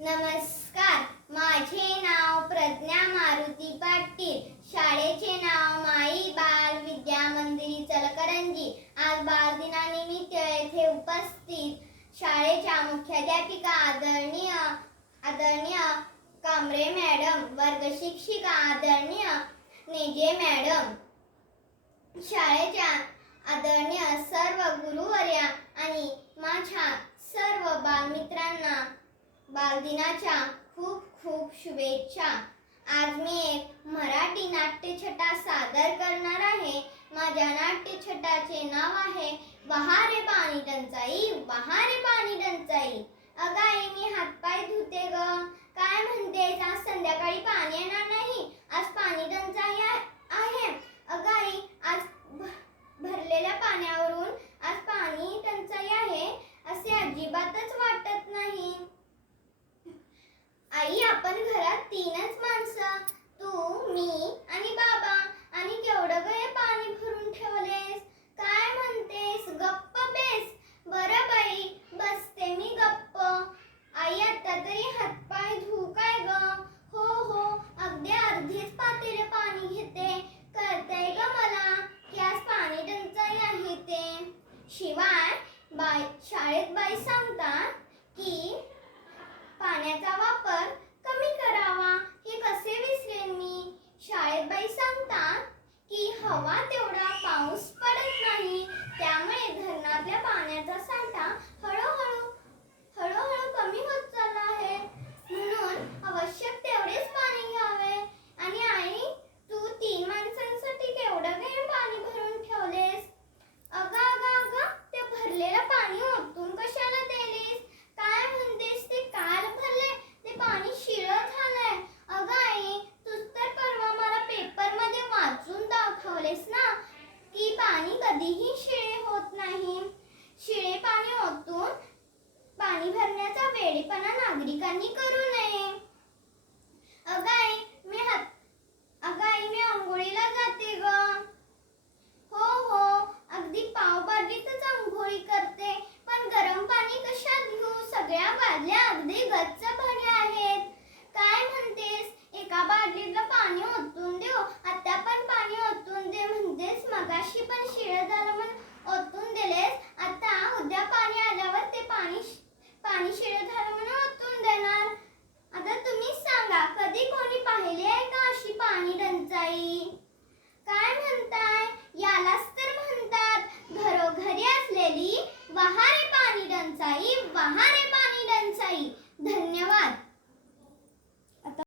नमस्कार. माझे नाव प्रज्ञा मारुती पाटील. शाळेचे नाव माई बाल विद्या मंदिर इचलकरंजी. आज बालदिनानिमित्त येथे उपस्थित शाळेच्या मुख्याध्यापिका आदरणीय कांबरे मॅडम, वर्ग शिक्षिका आदरणीय नेजे मॅडम, शाळेच्या आदरणीय सर्व गुरुवर्या आणि माझ्या सर्व बालमित्रांना बालदिनाच्या खूप खूप शुभेच्छा. आज मी एक मराठी नाट्यछटा सादर करणार आहे. माझ्या नाट्यछटाचे नाव आहे बहारे पाणी टंचाई, बहारे पाणी टंचाई. अगाई मी हातपाय धुते ग, काय म्हणतेस आज संध्याकाळी पाणी येणार नाही, आज पाणी टंचाई आहे. अगाई आज भरलेल्या पाण्यावरून आज पाणी टंचाई आहे असे अजिबातच वाटत नाही. आई, आपण घरात 3च माणसं, तू, मी आणि बाबा, आणि केवढं ग हे पाणी भरून ठेवलेस, काय म्हणतेस, गप्प बेस. बरं बाई, बसते मी गप्प. आई, आता तरी हातपाय धू काय ग. हो, अगदी अर्धेच पातेले पाणी घेते, कळतंय ग मला की आज पाणी टंचाई आहे ते. शिवाय शाळेत बाई सांगतात की पाण्याचा वापर कमी करावा, हे कसे विसरेन मी. शाळेत बाई सांगतात की हवा तेवढा पाऊस पडत नाही, त्यामुळे धरणातल्या पाण्याचा साठा हळूहळू कमी होत चालला आहे, म्हणून आवश्यक तेवढेच पाणी घ्यावे. आणि आई, तू 3 माणसांसाठी केवढं काही पाणी भरून ठेवलेस. अगं, ते भरलेलं पाणी ओतून कशाला दिलीस, काय म्हणतेस, ते काल भरले, ते पाणी शिळं झालंय. अगं आई, तूच तर परवा मला पेपरमध्ये वाचून दाखवलेस ना की पाणी कधीही शिळे होत नाही. शिळे पाणी ओतून पाणी भरण्याचा वेडेपणा नागरिकांनी करू नये. अगं आई, मी अंघोळीला जाते ग. हो, अगदी पाव बादलीतच अंघोळी करते, पण गरम पाणी कशात घेऊ, सगळ्या बादल्या अगदी गच्च भरल्या आहेत. काय म्हणतेस, एका बादलीतलं पाणी ओतून देऊ, आता पण पाणी ओतून दे म्हणतेस, मगाशी पण शिळं झालं म्हणून ओतून दिलेस, आता उद्या पाणी आल्यावर ते पाणी शिळं